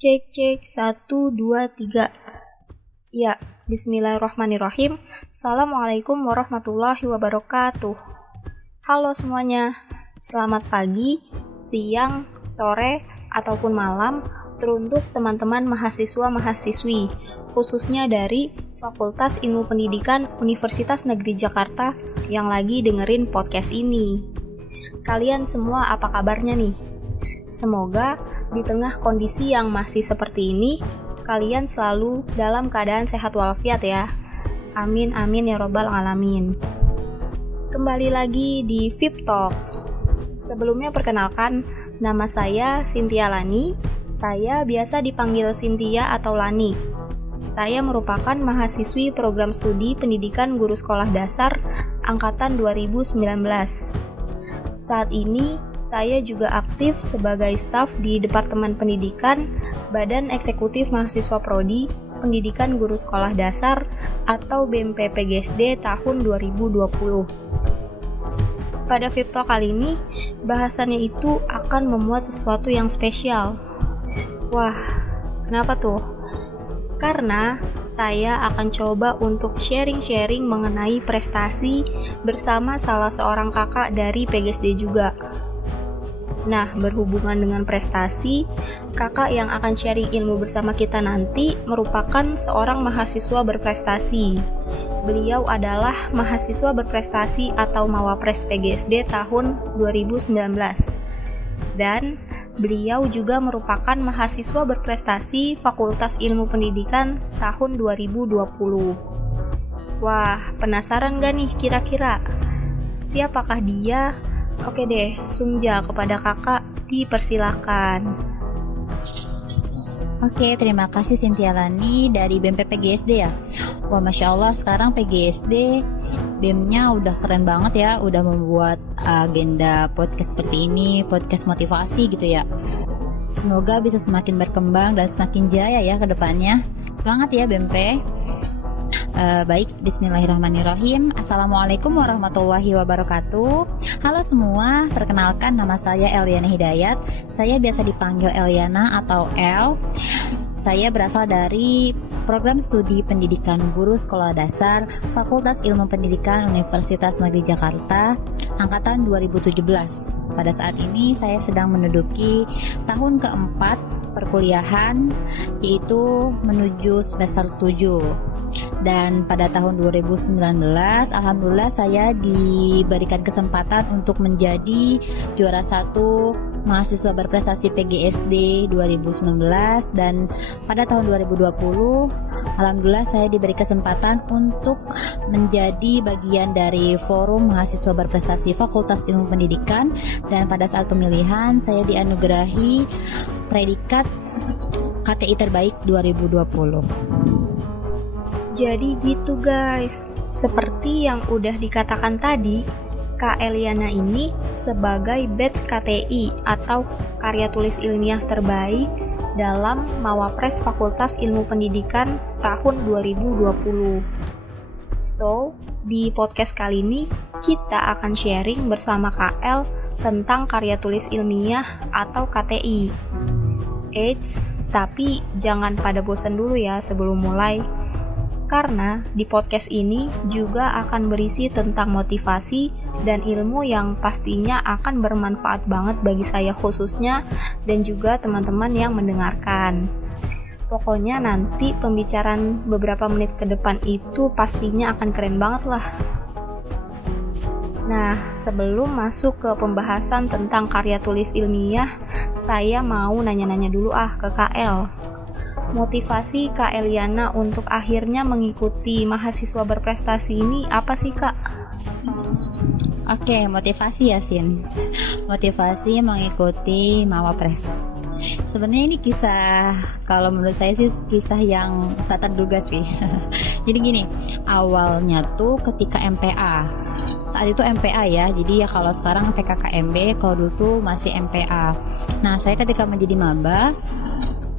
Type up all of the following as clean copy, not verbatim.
Cek cek 1 2 3. Ya, bismillahirrahmanirrahim. Assalamualaikum warahmatullahi wabarakatuh. Halo semuanya. Selamat pagi, siang, sore, ataupun malam teruntuk teman-teman mahasiswa-mahasiswi, khususnya dari Fakultas Ilmu Pendidikan Universitas Negeri Jakarta yang lagi dengerin podcast ini. Kalian semua apa kabarnya nih? Semoga di tengah kondisi yang masih seperti ini, kalian selalu dalam keadaan sehat walafiat ya. Amin amin ya robbal alamin. Kembali lagi di VIP Talks. Sebelumnya perkenalkan, nama saya Cynthia Lani. Saya biasa dipanggil Cynthia atau Lani. Saya merupakan mahasiswi program studi pendidikan guru sekolah dasar angkatan 2019. Saat ini, saya juga aktif sebagai staf di Departemen Pendidikan Badan Eksekutif Mahasiswa Prodi Pendidikan Guru Sekolah Dasar atau BMPPGSD tahun 2020. Pada VIP Talk kali ini, bahasannya itu akan memuat sesuatu yang spesial. Wah, kenapa tuh? Karena saya akan coba untuk sharing-sharing mengenai prestasi bersama salah seorang kakak dari PGSD juga. Nah, berhubungan dengan prestasi, kakak yang akan sharing ilmu bersama kita nanti merupakan seorang mahasiswa berprestasi. Beliau adalah mahasiswa berprestasi atau Mawapres PGSD tahun 2019. Dan beliau juga merupakan mahasiswa berprestasi Fakultas Ilmu Pendidikan tahun 2020. Wah, penasaran gak nih kira-kira? Siapakah dia? Oke deh, Sungja kepada kakak dipersilakan. Oke, terima kasih Cynthia Lani dari BMPPGSD ya. Wah, Masya Allah sekarang PGSD BEM-nya udah keren banget ya, udah membuat agenda podcast seperti ini, podcast motivasi gitu ya. Semoga bisa semakin berkembang dan semakin jaya ya ke depannya. Semangat ya BMP. Baik, bismillahirrahmanirrahim. Assalamualaikum warahmatullahi wabarakatuh. Halo semua, perkenalkan nama saya Eliana Hidayat. Saya biasa dipanggil Eliana atau El. Saya berasal dari Program Studi Pendidikan Guru Sekolah Dasar Fakultas Ilmu Pendidikan Universitas Negeri Jakarta angkatan 2017. Pada saat ini saya sedang menduduki tahun keempat perkuliahan, yaitu menuju semester 7. Dan pada tahun 2019 alhamdulillah saya diberikan kesempatan untuk menjadi juara 1 mahasiswa berprestasi PGSD 2019, dan pada tahun 2020 alhamdulillah saya diberi kesempatan untuk menjadi bagian dari forum mahasiswa berprestasi Fakultas Ilmu Pendidikan, dan pada saat pemilihan saya dianugerahi predikat KTI terbaik 2020. Jadi gitu guys, seperti yang udah dikatakan tadi, Kak Eliana ini sebagai batch KTI atau karya tulis ilmiah terbaik dalam Mawapres Fakultas Ilmu Pendidikan tahun 2020. So, di podcast kali ini kita akan sharing bersama Kak El tentang karya tulis ilmiah atau KTI. Eits, tapi jangan pada bosan dulu ya sebelum mulai. Karena di podcast ini juga akan berisi tentang motivasi dan ilmu yang pastinya akan bermanfaat banget bagi saya khususnya dan juga teman-teman yang mendengarkan. Pokoknya nanti pembicaraan beberapa menit ke depan itu pastinya akan keren banget lah. Nah, sebelum masuk ke pembahasan tentang karya tulis ilmiah, saya mau nanya-nanya dulu ke KL. Motivasi Kak Eliana untuk akhirnya mengikuti mahasiswa berprestasi ini apa sih Kak? Oke, motivasi ya Sin. Motivasi mengikuti Mawapres. Sebenarnya ini kisah, kalau menurut saya sih kisah yang tak terduga sih. Jadi gini, awalnya tuh ketika MPA. Saat itu MPA ya, jadi ya kalau sekarang PKKMB, kalau dulu tuh masih MPA. Nah, saya ketika menjadi maba,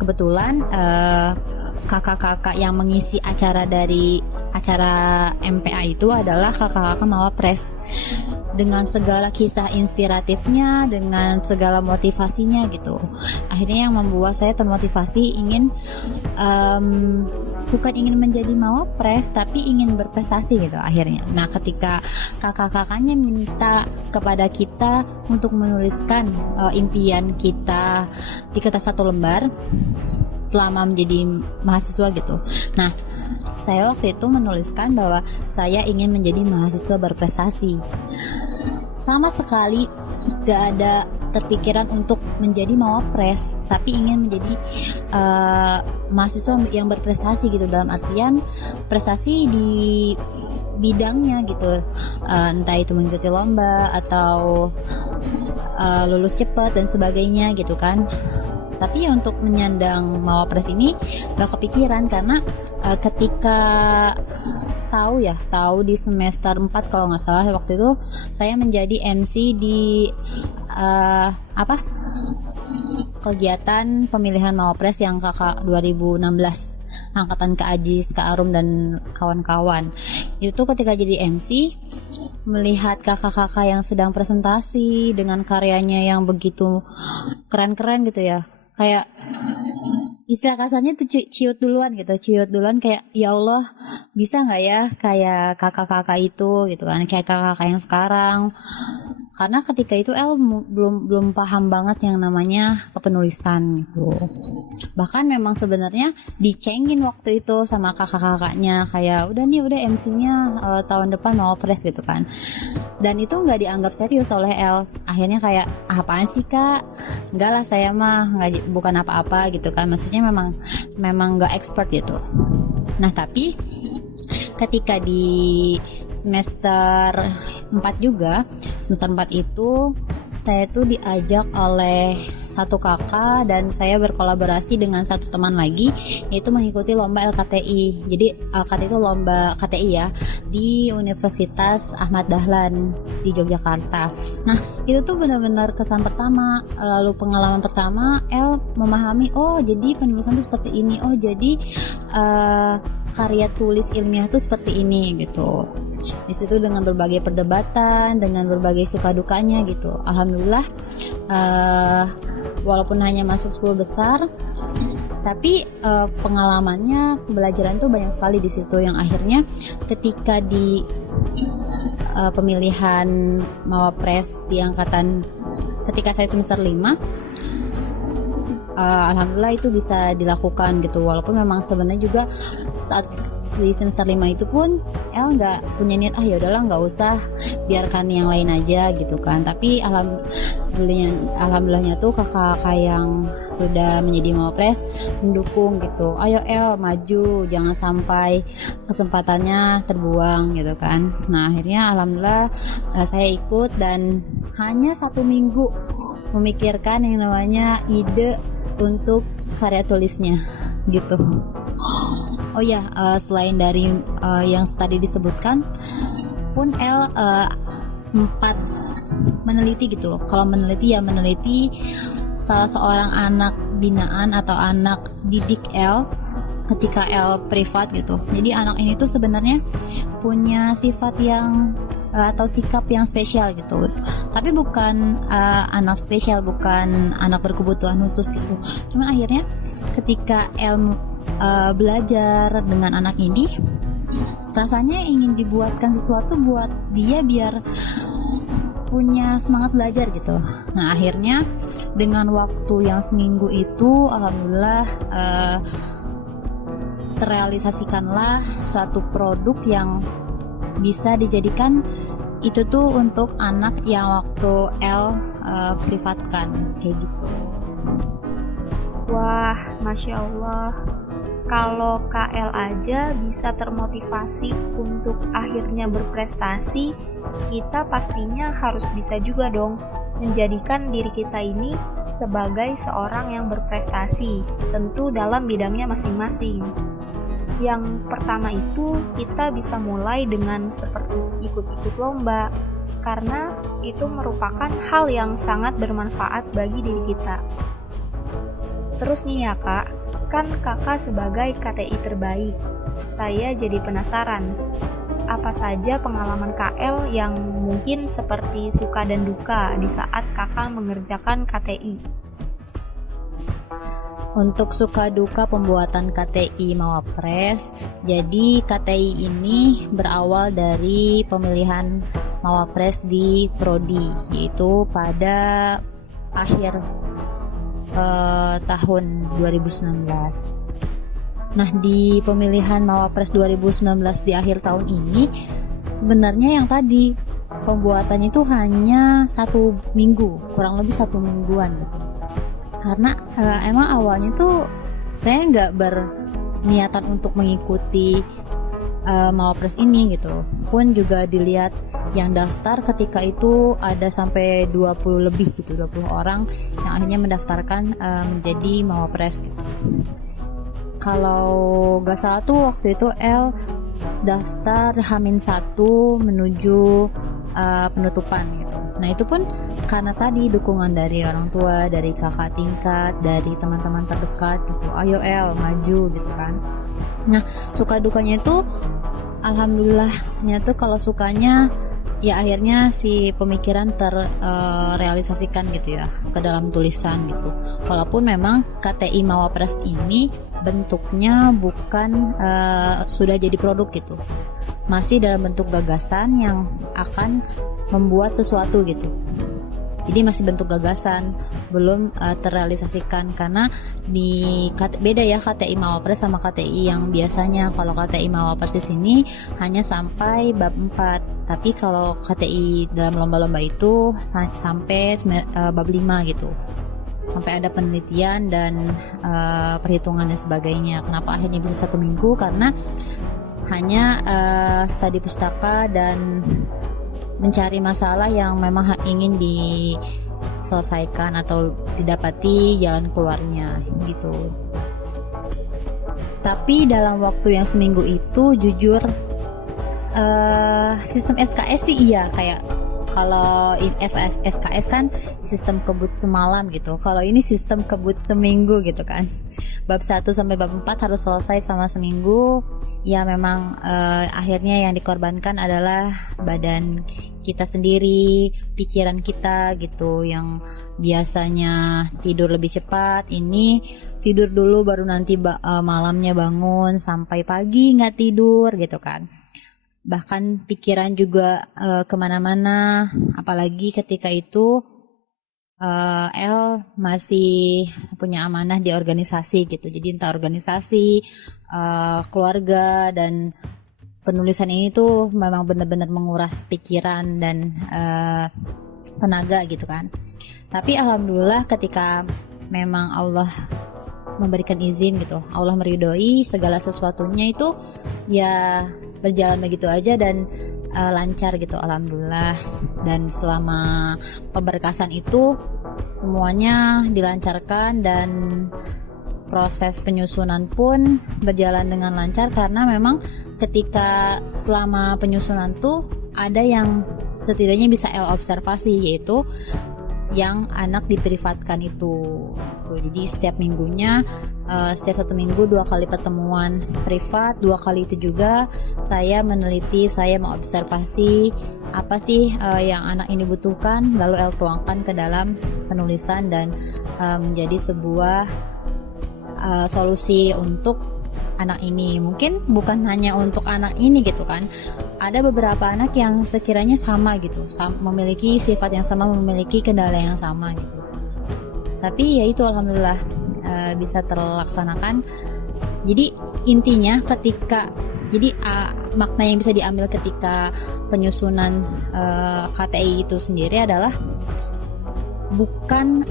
kebetulan kakak-kakak yang mengisi acara acara MPA itu adalah kakak-kakak Mawapres, dengan segala kisah inspiratifnya, dengan segala motivasinya gitu. Akhirnya yang membuat saya termotivasi ingin bukan ingin menjadi Mawapres, tapi ingin berprestasi gitu akhirnya. Nah, ketika kakak-kakaknya minta kepada kita untuk menuliskan impian kita di kertas satu lembar selama menjadi mahasiswa gitu. Nah, saya waktu itu menuliskan bahwa saya ingin menjadi mahasiswa berprestasi. Sama sekali gak ada terpikiran untuk menjadi Mawapres, tapi ingin menjadi mahasiswa yang berprestasi gitu, dalam artian prestasi di bidangnya gitu, entah itu mengikuti lomba atau lulus cepat dan sebagainya gitu kan. Tapi untuk menyandang Mawapres ini gak kepikiran, karena ketika tahu di semester 4 kalau nggak salah waktu itu saya menjadi MC di kegiatan pemilihan Mawapres yang kakak 2016 angkatan Kak Ajis, Kak Arum dan kawan-kawan. Itu ketika jadi MC, melihat kakak-kakak yang sedang presentasi dengan karyanya yang begitu keren-keren gitu ya, kayak istilah kasarnya tuh ciut duluan kayak ya Allah, bisa nggak ya kayak kakak-kakak itu gitu kan, kayak kakak-kakak yang sekarang. Karena ketika itu belum paham banget yang namanya kepenulisan gitu. Bahkan memang sebenarnya dicengin waktu itu sama kakak-kakaknya, kayak udah MC-nya tahun depan Mawapres gitu kan. Dan itu nggak dianggap serius oleh El. Akhirnya kayak apaan sih Kak? Enggak lah, saya mah bukan apa-apa gitu kan. Maksudnya memang nggak expert gitu. Nah, tapi ketika di semester 4 juga, semester 4 itu saya tuh diajak oleh satu kakak dan saya berkolaborasi dengan satu teman lagi, yaitu mengikuti lomba LKTI. Jadi LKTI itu lomba KTI ya, di Universitas Ahmad Dahlan di Yogyakarta. Nah, itu tuh benar-benar kesan pertama, lalu pengalaman pertama El memahami, oh jadi penulisan tuh seperti ini, oh jadi karya tulis ilmiah tuh seperti ini gitu. Di situ dengan berbagai perdebatan, dengan berbagai suka dukanya gitu. Alhamdulillah, walaupun hanya masuk 10 besar, tapi pengalamannya, pembelajaran tuh banyak sekali di situ, yang akhirnya ketika di pemilihan Mawapres di angkatan ketika saya semester 5, alhamdulillah itu bisa dilakukan gitu. Walaupun memang sebenarnya juga saat di semester 5 itu pun El nggak punya niat, ya udahlah nggak usah, biarkan yang lain aja gitu kan. Tapi alhamdulillahnya tuh kakak-kakak yang sudah menjadi Mawapres mendukung gitu, ayo El maju, jangan sampai kesempatannya terbuang gitu kan. Nah, akhirnya alhamdulillah saya ikut dan hanya 1 minggu memikirkan yang namanya ide untuk karya tulisnya gitu. Oh ya, selain dari yang tadi disebutkan pun El sempat meneliti gitu. Kalau meneliti salah seorang anak binaan atau anak didik El ketika El privat gitu. Jadi anak ini tuh sebenarnya punya sifat yang atau sikap yang spesial gitu. Tapi bukan anak spesial, bukan anak berkebutuhan khusus gitu. Cuma akhirnya ketika El belajar dengan anak ini, rasanya ingin dibuatkan sesuatu buat dia biar punya semangat belajar gitu. Nah, akhirnya dengan waktu yang seminggu itu alhamdulillah terrealisasikanlah suatu produk yang bisa dijadikan itu tuh untuk anak yang waktu El privatkan kayak gitu. Wah, Masya Allah. Kalau KL aja bisa termotivasi untuk akhirnya berprestasi, kita pastinya harus bisa juga dong menjadikan diri kita ini sebagai seorang yang berprestasi, tentu dalam bidangnya masing-masing. Yang pertama itu kita bisa mulai dengan seperti ikut-ikut lomba, karena itu merupakan hal yang sangat bermanfaat bagi diri kita. Terus nih ya Kak, Kan kakak sebagai KTI terbaik, saya jadi penasaran. Apa saja pengalaman KL yang mungkin seperti suka dan duka di saat kakak mengerjakan KTI? Untuk suka duka pembuatan KTI Mawapres, jadi KTI ini berawal dari pemilihan Mawapres di Prodi, yaitu pada akhir tahun 2019. Nah, di pemilihan Mawapres 2019 di akhir tahun ini, sebenarnya yang tadi pembuatannya itu hanya 1 minggu, kurang lebih 1 mingguan gitu. Karena emang awalnya tuh saya nggak berniatan untuk mengikuti Mawapres ini gitu. Pun juga dilihat yang daftar ketika itu ada sampai 20 lebih gitu, 20 orang yang akhirnya mendaftarkan menjadi Mawapres gitu. Kalau gak salah tuh waktu itu daftar H-1 menuju penutupan gitu. Nah itu pun karena tadi dukungan dari orang tua, dari kakak tingkat, dari teman-teman terdekat gitu. Ayo maju gitu kan. Nah suka dukanya itu alhamdulillahnya tuh kalau sukanya ya akhirnya si pemikiran terrealisasikan gitu ya ke dalam tulisan gitu. Walaupun memang KTI Mawapres ini bentuknya bukan sudah jadi produk gitu, masih dalam bentuk gagasan yang akan membuat sesuatu gitu. Jadi masih bentuk gagasan, belum terrealisasikan karena beda ya KTI Mawapres sama KTI yang biasanya. Kalau KTI Mawapres di sini hanya sampai bab 4, tapi kalau KTI dalam lomba-lomba itu sampai bab 5 gitu. Sampai ada penelitian dan perhitungan dan sebagainya. Kenapa akhirnya bisa 1 minggu? Karena hanya studi pustaka dan mencari masalah yang memang ingin diselesaikan atau didapati jalan keluarnya gitu. Tapi dalam waktu yang seminggu itu jujur sistem SKS sih iya, kayak kalau SKS kan sistem kebut semalam gitu. Kalau ini sistem kebut seminggu gitu kan. Bab 1 sampai bab 4 harus selesai sama seminggu. Ya memang akhirnya yang dikorbankan adalah badan kita sendiri, pikiran kita gitu. Yang biasanya tidur lebih cepat, ini tidur dulu baru nanti malamnya bangun, sampai pagi nggak tidur gitu kan. Bahkan pikiran juga kemana-mana, apalagi ketika itu masih punya amanah di organisasi gitu. Jadi entah organisasi, keluarga, dan penulisan ini tuh memang benar-benar menguras pikiran dan tenaga gitu kan. Tapi alhamdulillah ketika memang Allah memberikan izin gitu, Allah meridhoi segala sesuatunya itu ya berjalan begitu aja dan lancar gitu, alhamdulillah. Dan selama pemberkasan itu semuanya dilancarkan dan proses penyusunan pun berjalan dengan lancar, karena memang ketika selama penyusunan tuh ada yang setidaknya bisa observasi, yaitu yang anak diprivatkan itu. Jadi setiap minggunya, setiap 1 minggu 2 kali pertemuan privat, 2 kali itu juga saya meneliti, saya mengobservasi apa sih yang anak ini butuhkan, lalu tuangkan ke dalam penulisan dan menjadi sebuah solusi untuk anak ini. Mungkin bukan hanya untuk anak ini gitu kan, ada beberapa anak yang sekiranya sama gitu, memiliki sifat yang sama, memiliki kendala yang sama gitu. Tapi ya itu alhamdulillah bisa terlaksanakan. Jadi intinya makna yang bisa diambil ketika penyusunan KTI itu sendiri adalah bukan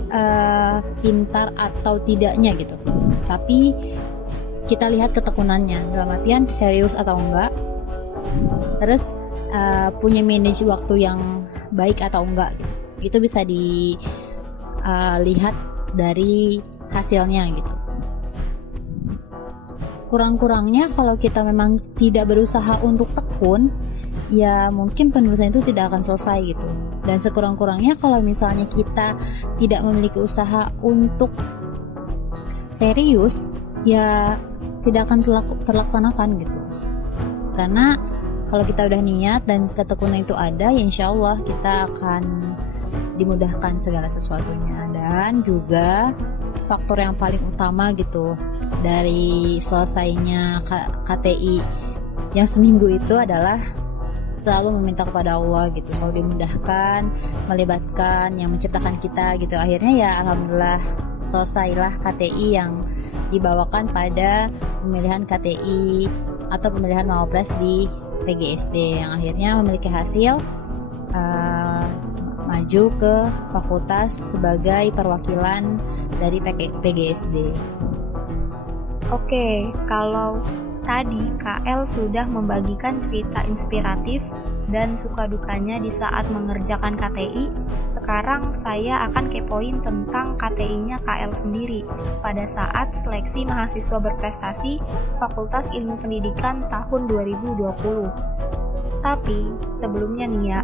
pintar atau tidaknya gitu, tapi kita lihat ketekunannya, dalam artian serius atau enggak, terus punya manage waktu yang baik atau enggak gitu. Itu bisa dilihat dari hasilnya gitu. Kurang-kurangnya kalau kita memang tidak berusaha untuk tekun, ya mungkin penulisan itu tidak akan selesai gitu. Dan sekurang-kurangnya kalau misalnya kita tidak memiliki usaha untuk serius, ya tidak akan terlaksanakan gitu. Karena kalau kita udah niat dan ketekunan itu ada, ya insya Allah kita akan dimudahkan segala sesuatunya. Dan juga faktor yang paling utama gitu dari selesainya KTI yang seminggu itu adalah selalu meminta kepada Allah gitu, selalu dimudahkan, melibatkan yang menciptakan kita gitu. Akhirnya ya alhamdulillah selesailah KTI yang dibawakan pada pemilihan KTI atau pemilihan Mawapres di PGSD yang akhirnya memiliki hasil maju ke fakultas sebagai perwakilan dari PGSD. Oke, kalau tadi KL sudah membagikan cerita inspiratif dan suka dukanya di saat mengerjakan KTI, sekarang saya akan kepoin tentang KTI-nya KL sendiri pada saat seleksi mahasiswa berprestasi Fakultas Ilmu Pendidikan tahun 2020. Tapi sebelumnya nih ya,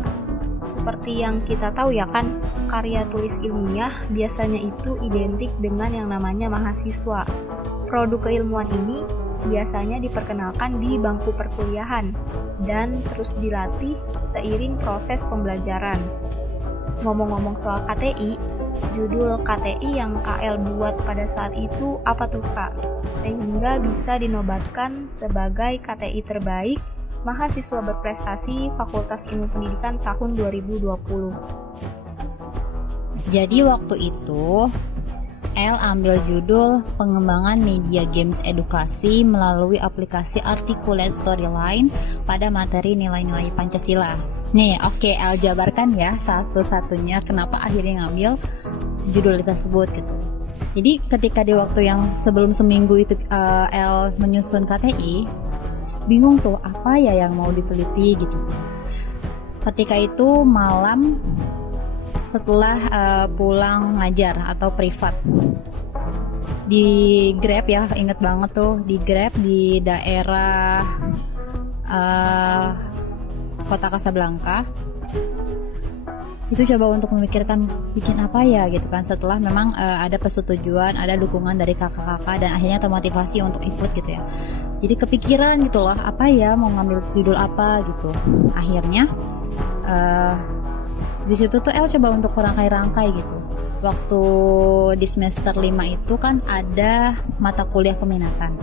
seperti yang kita tahu ya kan, karya tulis ilmiah biasanya itu identik dengan yang namanya mahasiswa. Produk keilmuan ini biasanya diperkenalkan di bangku perkuliahan dan terus dilatih seiring proses pembelajaran. Ngomong-ngomong soal KTI, judul KTI yang KL buat pada saat itu apa tuh Kak? Sehingga bisa dinobatkan sebagai KTI terbaik mahasiswa berprestasi Fakultas Ilmu Pendidikan tahun 2020. Jadi waktu itu L ambil judul pengembangan media games edukasi melalui aplikasi Articulate Storyline pada materi nilai-nilai Pancasila. Nih, oke, L jabarkan ya satu-satunya kenapa akhirnya ngambil judul tersebut gitu. Jadi ketika di waktu yang sebelum seminggu itu L menyusun KTI, bingung tuh apa ya yang mau diteliti gitu. Ketika itu malam setelah pulang ngajar atau privat di Grab ya, inget banget tuh di Grab di daerah kota Casablanca, itu coba untuk memikirkan bikin apa ya gitu kan, setelah memang ada persetujuan, ada dukungan dari kakak-kakak dan akhirnya termotivasi untuk ikut gitu ya. Jadi kepikiran gitu loh, apa ya mau ngambil judul apa gitu. Akhirnya di situ tuh El coba untuk merangkai-rangkai gitu. Waktu di semester 5 itu kan ada mata kuliah peminatan.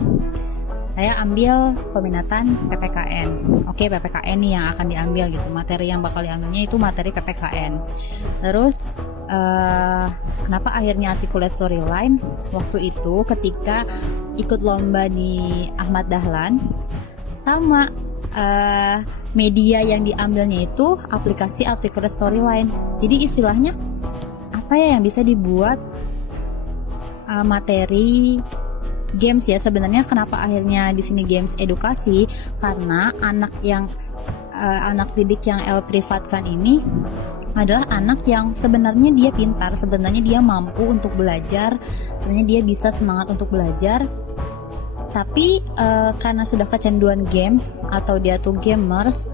Saya ambil peminatan PPKN. Oke, PPKN nih yang akan diambil gitu. Materi yang bakal diambilnya itu materi PPKN. Terus kenapa akhirnya Articulate Storyline? Waktu itu ketika ikut lomba di Ahmad Dahlan, sama media yang diambilnya itu aplikasi Articulate Storyline. Jadi istilahnya apa ya yang bisa dibuat materi games ya sebenarnya. Kenapa akhirnya di sini games edukasi? Karena anak didik yang El privatkan ini adalah anak yang sebenarnya dia pintar, sebenarnya dia mampu untuk belajar, sebenarnya dia bisa semangat untuk belajar. Tapi karena sudah kecanduan games atau dia tuh gamers,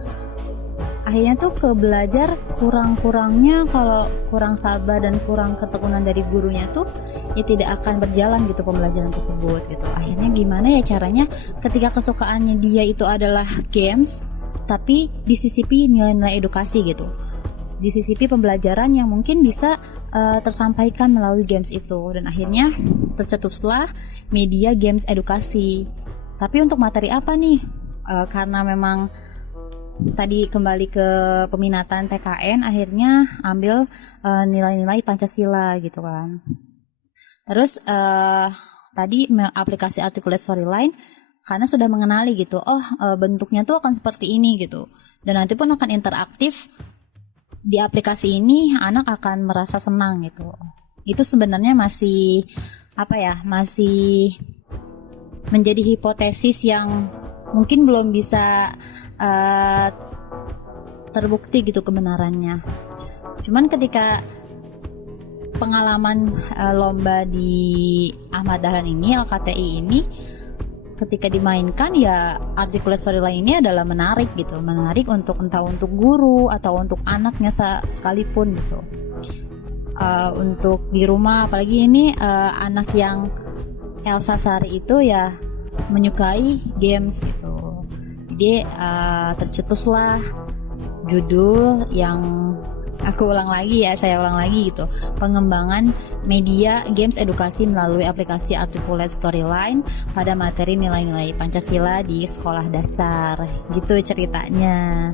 akhirnya tuh ke belajar kurang-kurangnya, kalau kurang sabar dan kurang ketekunan dari gurunya tuh ya tidak akan berjalan gitu pembelajaran tersebut gitu. Akhirnya gimana ya caranya ketika kesukaannya dia itu adalah games, tapi disisipi nilai-nilai edukasi gitu, disisipi pembelajaran yang mungkin bisa tersampaikan melalui games itu. Dan akhirnya tercetuslah media games edukasi. Tapi untuk materi apa nih? Karena memang tadi kembali ke peminatan PKN, akhirnya ambil nilai-nilai Pancasila gitu kan. Terus tadi aplikasi Articulate Storyline karena sudah mengenali gitu, bentuknya tuh akan seperti ini gitu, dan nanti pun akan interaktif. Di aplikasi ini anak akan merasa senang gitu. Itu sebenarnya masih masih menjadi hipotesis yang mungkin belum bisa terbukti gitu kebenarannya. Cuman ketika pengalaman lomba di Ahmad Dahlan ini, LKTI ini, ketika dimainkan ya Articulate Storyline ini adalah menarik gitu, menarik untuk entah untuk guru atau untuk anaknya sekalipun gitu. Untuk di rumah, apalagi ini anak yang Elsa Sari itu ya menyukai games gitu. Jadi tercetuslah judul yang saya ulang lagi gitu. Pengembangan media games edukasi melalui aplikasi Articulate Storyline pada materi nilai-nilai Pancasila di sekolah dasar. Gitu ceritanya.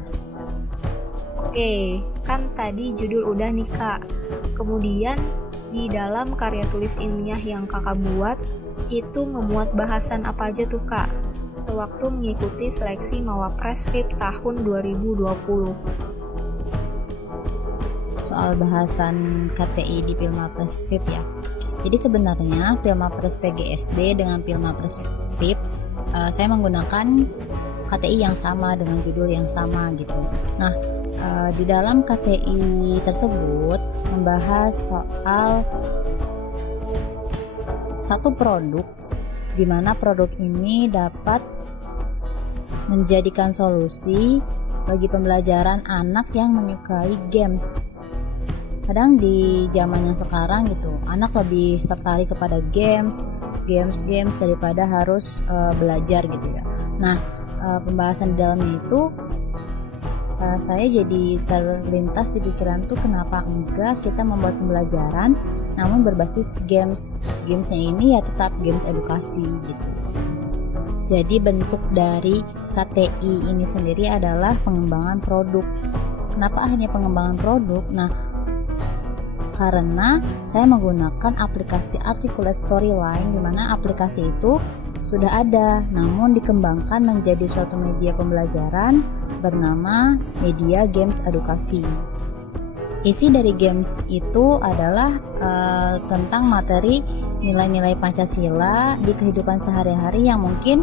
Oke, kan tadi judul udah nih Kak. Kemudian di dalam karya tulis ilmiah yang Kakak buat itu memuat bahasan apa aja tuh Kak? Sewaktu mengikuti seleksi Mawapres FIP tahun 2020. Soal bahasan KTI di Pilmapres FIP ya. Jadi sebenarnya Pilmapres PGSD dengan Pilmapres FIP saya menggunakan KTI yang sama dengan judul yang sama gitu. Nah, di dalam KTI tersebut membahas soal satu produk di mana produk ini dapat menjadikan solusi bagi pembelajaran anak yang menyukai games. Kadang di zaman yang sekarang gitu, anak lebih tertarik kepada games daripada harus belajar gitu ya. Nah, pembahasan di dalamnya itu saya jadi terlintas di pikiran tuh kenapa enggak kita membuat pembelajaran namun berbasis games. Gamesnya ini ya tetap games edukasi gitu. Jadi bentuk dari KTI ini sendiri adalah pengembangan produk. Kenapa hanya pengembangan produk? Nah, karena saya menggunakan aplikasi Articulate Storyline, di mana aplikasi itu sudah ada, namun dikembangkan menjadi suatu media pembelajaran bernama media games edukasi. Isi dari games itu adalah tentang materi nilai-nilai Pancasila di kehidupan sehari-hari yang mungkin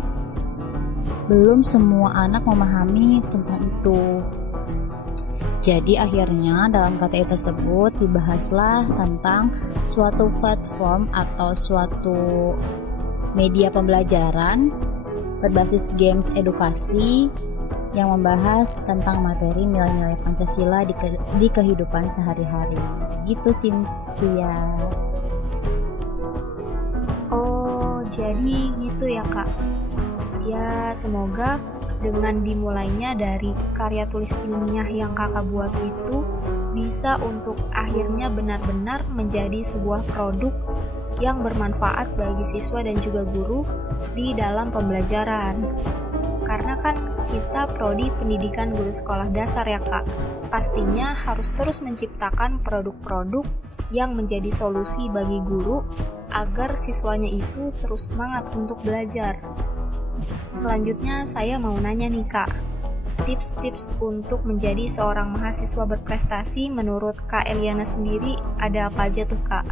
belum semua anak memahami tentang itu. Jadi akhirnya dalam KTI tersebut dibahaslah tentang suatu platform atau suatu media pembelajaran berbasis games edukasi yang membahas tentang materi nilai-nilai Pancasila di kehidupan sehari-hari. Gitu Cynthia. Oh, jadi gitu ya Kak. Ya, semoga dengan dimulainya dari karya tulis ilmiah yang Kakak buat itu bisa untuk akhirnya benar-benar menjadi sebuah produk yang bermanfaat bagi siswa dan juga guru di dalam pembelajaran. Karena kan kita prodi pendidikan guru sekolah dasar ya Kak, pastinya harus terus menciptakan produk-produk yang menjadi solusi bagi guru agar siswanya itu terus semangat untuk belajar. Selanjutnya saya mau nanya nih Kak, tips-tips untuk menjadi seorang mahasiswa berprestasi menurut Kak Eliana sendiri ada apa aja tuh Kak?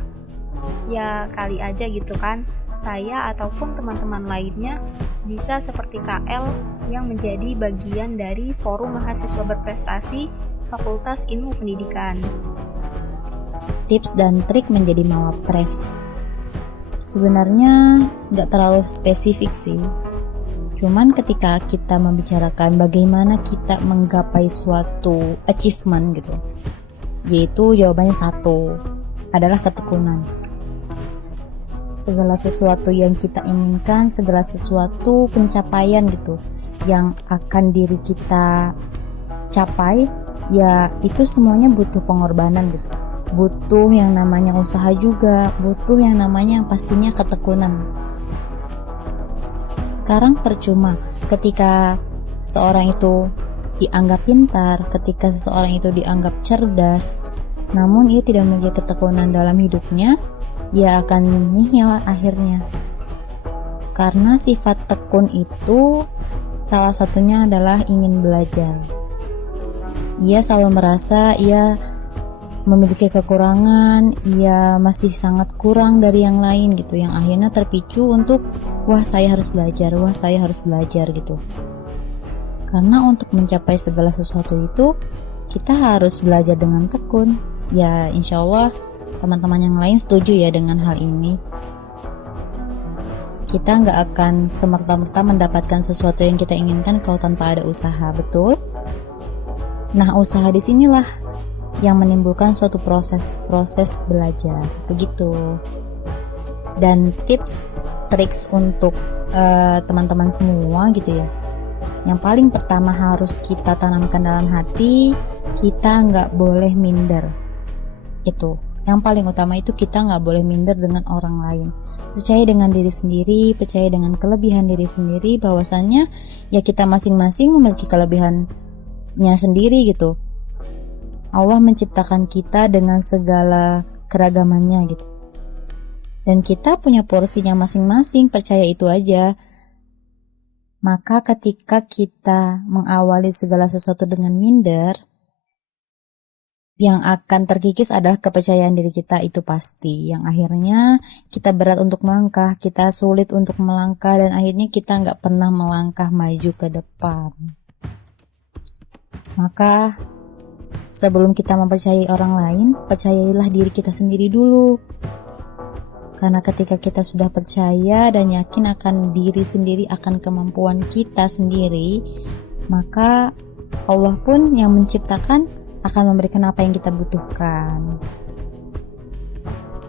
Ya kali aja gitu kan, saya ataupun teman-teman lainnya bisa seperti KL yang menjadi bagian dari Forum Mahasiswa Berprestasi Fakultas Ilmu Pendidikan. Tips dan trik menjadi Mawapres. Sebenarnya nggak terlalu spesifik sih. Cuman ketika kita membicarakan bagaimana kita menggapai suatu achievement gitu, yaitu jawabannya satu, adalah ketekunan. Segala sesuatu yang kita inginkan, segala sesuatu pencapaian gitu yang akan diri kita capai, ya itu semuanya butuh pengorbanan gitu. Butuh yang namanya usaha juga, butuh yang namanya pastinya ketekunan. Sekarang percuma ketika seseorang itu dianggap pintar, ketika seseorang itu dianggap cerdas, namun ia tidak memiliki ketekunan dalam hidupnya, ia akan nihil akhirnya. Karena sifat tekun itu salah satunya adalah ingin belajar. Ia selalu merasa ia memiliki kekurangan, ia masih sangat kurang dari yang lain gitu, yang akhirnya terpicu untuk wah saya harus belajar gitu. Karena untuk mencapai segala sesuatu itu kita harus belajar dengan tekun. Ya insya Allah teman-teman yang lain setuju ya dengan hal ini. Kita nggak akan semerta-merta mendapatkan sesuatu yang kita inginkan kalau tanpa ada usaha, betul? Nah usaha disinilah yang menimbulkan suatu proses belajar, begitu. Dan tips triks untuk teman-teman semua gitu ya. Yang paling pertama harus kita tanamkan dalam hati, kita nggak boleh minder. Itu yang paling utama, itu kita nggak boleh minder dengan orang lain. Percaya dengan diri sendiri, percaya dengan kelebihan diri sendiri, bahwasannya ya kita masing-masing memiliki kelebihannya sendiri gitu. Allah menciptakan kita dengan segala keragamannya gitu, dan kita punya porsinya masing-masing, percaya itu aja. Maka ketika kita mengawali segala sesuatu dengan minder, yang akan terkikis adalah kepercayaan diri kita, itu pasti. Yang akhirnya kita berat untuk melangkah, kita sulit untuk melangkah, dan akhirnya kita nggak pernah melangkah maju ke depan. Maka sebelum kita mempercayai orang lain, percayailah diri kita sendiri dulu. Karena ketika kita sudah percaya dan yakin akan diri sendiri, akan kemampuan kita sendiri, maka Allah pun yang menciptakan akan memberikan apa yang kita butuhkan.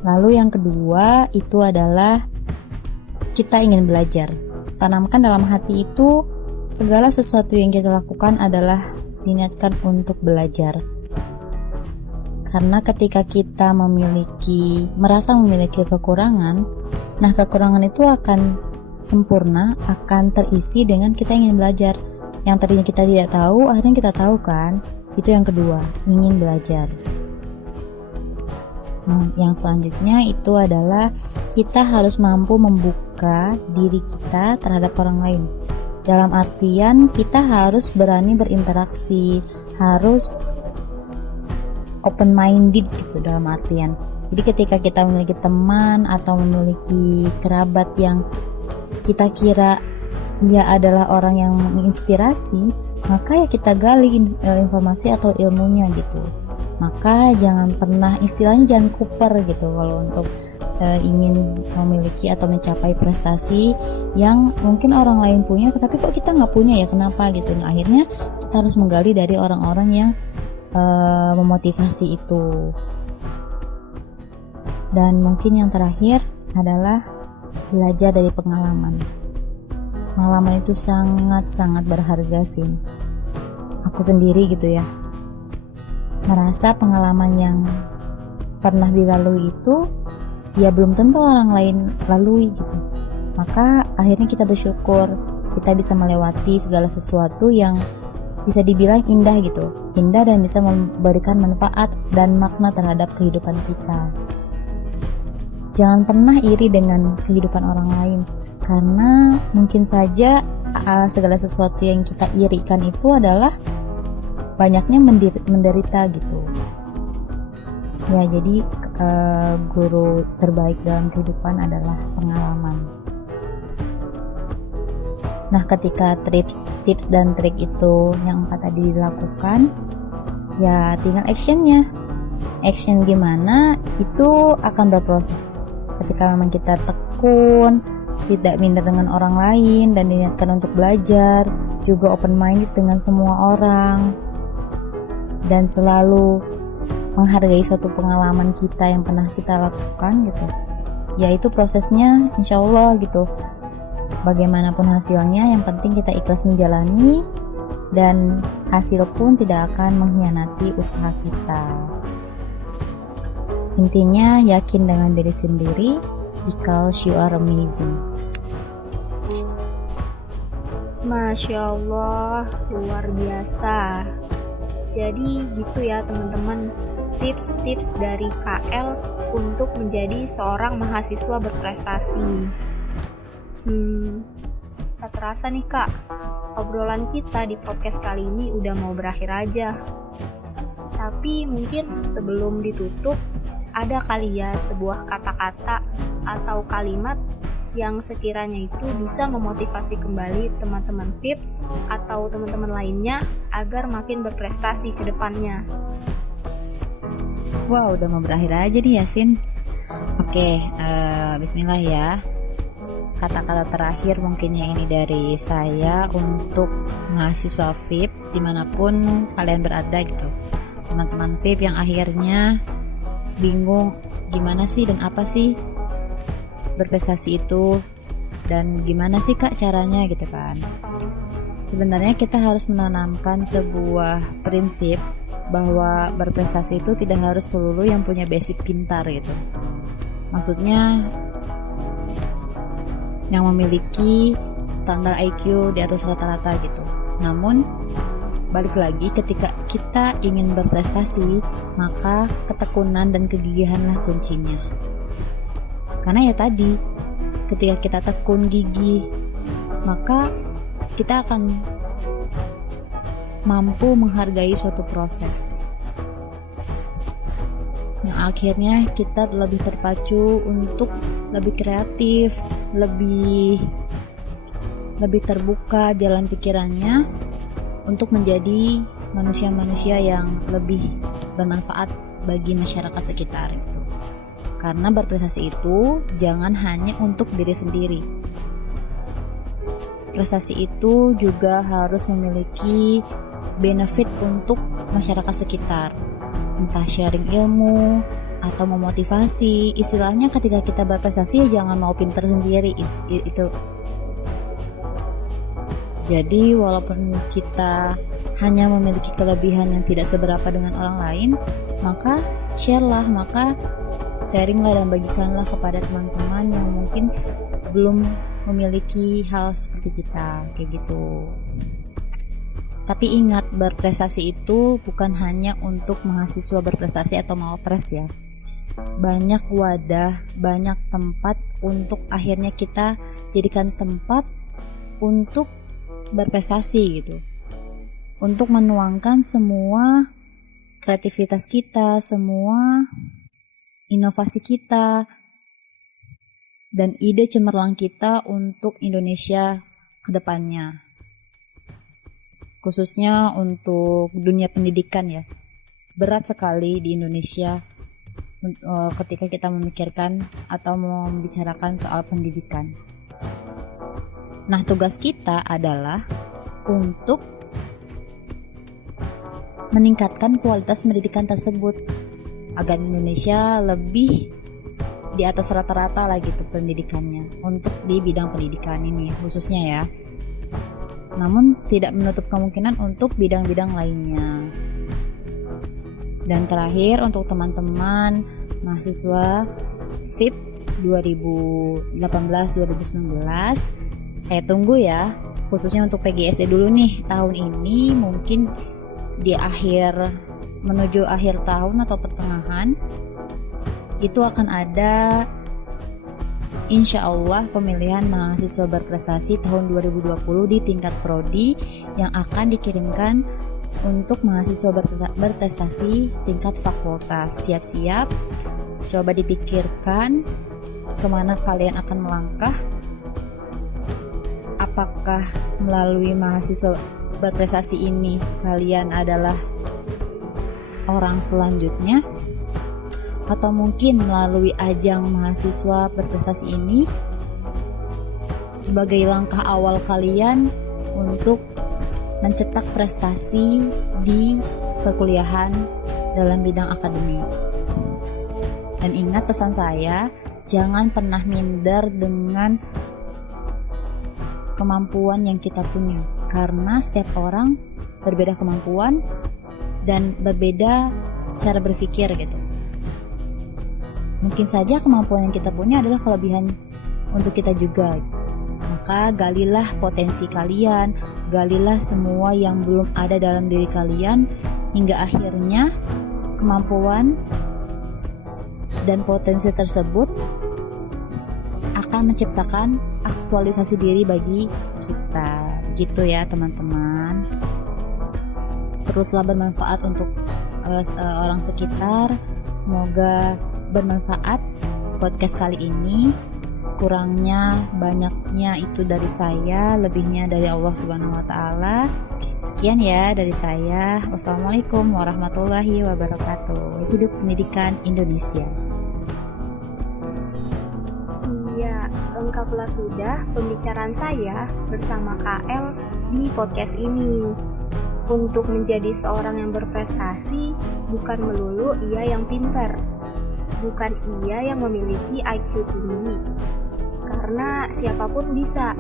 Lalu yang kedua itu adalah kita ingin belajar. Tanamkan dalam hati itu segala sesuatu yang kita lakukan adalah diniatkan untuk belajar. Karena ketika kita merasa memiliki kekurangan, nah kekurangan itu akan sempurna, akan terisi dengan kita ingin belajar. Yang tadinya kita tidak tahu, akhirnya kita tahu kan. Itu yang kedua, ingin belajar. Nah, yang selanjutnya itu adalah kita harus mampu membuka diri kita terhadap orang lain. Dalam artian kita harus berani berinteraksi, harus open minded gitu dalam artian. Jadi ketika kita memiliki teman atau memiliki kerabat yang kita kira ia adalah orang yang menginspirasi, maka ya kita gali informasi atau ilmunya gitu. Maka jangan pernah, istilahnya jangan kuper gitu kalau untuk ingin memiliki atau mencapai prestasi yang mungkin orang lain punya, tapi kok kita nggak punya ya, kenapa gitu. Nah, akhirnya kita harus menggali dari orang-orang yang memotivasi itu. Dan mungkin yang terakhir adalah belajar dari pengalaman. Pengalaman itu sangat-sangat berharga sih. Aku sendiri gitu ya, merasa pengalaman yang pernah dilalui itu ya belum tentu orang lain lalui gitu. Maka akhirnya kita bersyukur kita bisa melewati segala sesuatu yang bisa dibilang indah gitu, indah dan bisa memberikan manfaat dan makna terhadap kehidupan kita. Jangan pernah iri dengan kehidupan orang lain, karena mungkin saja segala sesuatu yang kita irikan itu adalah banyaknya menderita gitu. Ya, jadi guru terbaik dalam kehidupan adalah pengalaman. Nah, ketika tips dan trik itu yang 4 tadi dilakukan, ya tinggal actionnya. Action gimana itu akan berproses. Ketika memang kita tekun, tidak minder dengan orang lain, dan diniatkan untuk belajar, juga open minded dengan semua orang, dan selalu menghargai suatu pengalaman kita yang pernah kita lakukan gitu. Ya itu prosesnya, insya Allah gitu. Bagaimanapun hasilnya, yang penting kita ikhlas menjalani, dan hasil pun tidak akan mengkhianati usaha kita. Intinya yakin dengan diri sendiri, because you are amazing. Masya Allah, luar biasa. Jadi gitu ya teman-teman, tips-tips dari KL untuk menjadi seorang mahasiswa berprestasi. Tak terasa nih Kak, obrolan kita di podcast kali ini udah mau berakhir aja. Tapi mungkin sebelum ditutup, ada kali ya sebuah kata-kata atau kalimat yang sekiranya itu bisa memotivasi kembali teman-teman VIP atau teman-teman lainnya agar makin berprestasi ke depannya. Wow, udah mau berakhir aja nih Yasin. Oke, bismillah ya. Kata-kata terakhir mungkinnya ini dari saya untuk mahasiswa VIP dimanapun kalian berada gitu. Teman-teman VIP yang akhirnya bingung gimana sih dan apa sih berprestasi itu, Dan gimana sih Kak caranya gitu kan? Sebenarnya kita harus menanamkan sebuah prinsip bahwa berprestasi itu tidak harus melulu yang punya basic pintar gitu. Maksudnya yang memiliki standar IQ di atas rata-rata gitu. Namun balik lagi, ketika kita ingin berprestasi, maka ketekunan dan kegigihanlah kuncinya. Karena ya tadi, ketika kita tekun gigih, maka kita akan mampu menghargai suatu proses yang akhirnya kita lebih terpacu untuk lebih kreatif, lebih terbuka jalan pikirannya untuk menjadi manusia-manusia yang lebih bermanfaat bagi masyarakat sekitar itu. Karena berprestasi itu jangan hanya untuk diri sendiri. Prestasi itu juga harus memiliki benefit untuk masyarakat sekitar, entah sharing ilmu atau memotivasi. Istilahnya ketika kita berprestasi ya jangan mau pintar sendiri itu. Jadi walaupun kita hanya memiliki kelebihan yang tidak seberapa dengan orang lain, maka sharinglah dan bagikanlah kepada teman-teman yang mungkin belum memiliki hal seperti kita, kayak gitu. Tapi ingat, berprestasi itu bukan hanya untuk mahasiswa berprestasi atau mawapres ya. Banyak wadah, banyak tempat untuk akhirnya kita jadikan tempat untuk berprestasi gitu. Untuk menuangkan semua kreativitas kita, semua inovasi kita, dan ide cemerlang kita untuk Indonesia ke depannya. Khususnya untuk dunia pendidikan ya. Berat sekali di Indonesia ketika kita memikirkan atau membicarakan soal pendidikan. Nah, tugas kita adalah untuk meningkatkan kualitas pendidikan tersebut agar Indonesia lebih di atas rata-rata lah gitu pendidikannya untuk di bidang pendidikan ini khususnya ya. Namun tidak menutup kemungkinan untuk bidang-bidang lainnya. Dan terakhir untuk teman-teman mahasiswa FIP 2018-2019, saya tunggu ya, khususnya untuk PGSD dulu nih tahun ini, mungkin di menuju akhir tahun atau pertengahan itu akan ada insya Allah pemilihan mahasiswa berprestasi tahun 2020 di tingkat prodi yang akan dikirimkan untuk mahasiswa berprestasi tingkat fakultas. Siap-siap, coba dipikirkan kemana kalian akan melangkah. Apakah melalui mahasiswa berprestasi ini kalian adalah orang selanjutnya, atau mungkin melalui ajang mahasiswa berprestasi ini sebagai langkah awal kalian untuk mencetak prestasi di perkuliahan dalam bidang akademik. Dan ingat pesan saya, jangan pernah minder dengan kemampuan yang kita punya, karena setiap orang berbeda kemampuan dan berbeda cara berpikir gitu. Mungkin saja kemampuan yang kita punya adalah kelebihan untuk kita juga. Maka galilah potensi kalian, galilah semua yang belum ada dalam diri kalian, hingga akhirnya kemampuan dan potensi tersebut akan menciptakan aktualisasi diri bagi kita. Gitu ya teman-teman. Teruslah bermanfaat untuk orang sekitar. Semoga bermanfaat podcast kali ini. Kurangnya, banyaknya itu dari saya, lebihnya dari Allah Subhanahu wa taala. Sekian ya dari saya. Wassalamualaikum warahmatullahi wabarakatuh. Hidup pendidikan Indonesia. Iya, lengkaplah sudah pembicaraan saya bersama KL di podcast ini. Untuk menjadi seorang yang berprestasi, bukan melulu ia yang pintar, bukan ia yang memiliki IQ tinggi, Karena siapapun bisa,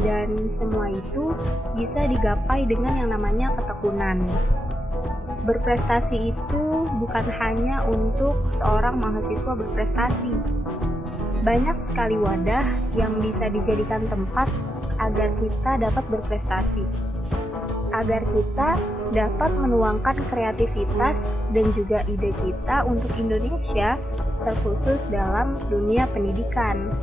dan semua itu bisa digapai dengan yang namanya ketekunan. Berprestasi itu bukan hanya untuk seorang mahasiswa berprestasi. Banyak sekali wadah yang bisa dijadikan tempat agar kita dapat berprestasi, agar kita dapat menuangkan kreativitas dan juga ide kita untuk Indonesia, terkhusus dalam dunia pendidikan.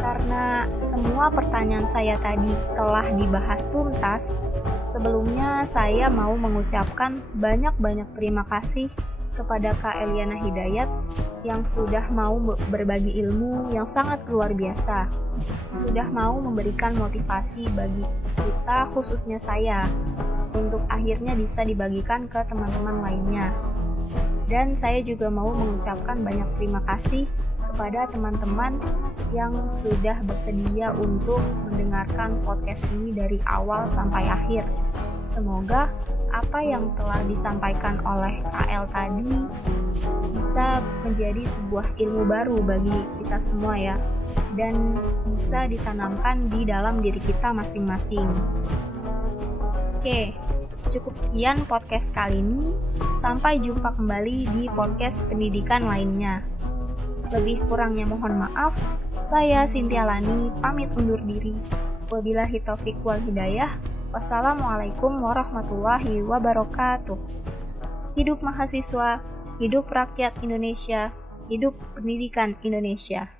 Karena semua pertanyaan saya tadi telah dibahas tuntas, sebelumnya saya mau mengucapkan banyak-banyak terima kasih kepada Kak Eliana Hidayat yang sudah mau berbagi ilmu yang sangat luar biasa, sudah mau memberikan motivasi bagi kita, khususnya saya, untuk akhirnya bisa dibagikan ke teman-teman lainnya. Dan saya juga mau mengucapkan banyak terima kasih kepada teman-teman yang sudah bersedia untuk mendengarkan podcast ini dari awal sampai akhir. Semoga apa yang telah disampaikan oleh KL tadi bisa menjadi sebuah ilmu baru bagi kita semua ya, dan bisa ditanamkan di dalam diri kita masing-masing. Oke, cukup sekian podcast kali ini. Sampai jumpa kembali di podcast pendidikan lainnya. Lebih kurangnya mohon maaf. Saya Cynthia Lani pamit undur diri. Wabillahi taufiq wal hidayah. Wassalamualaikum warahmatullahi wabarakatuh. Hidup mahasiswa, hidup rakyat Indonesia, hidup pendidikan Indonesia.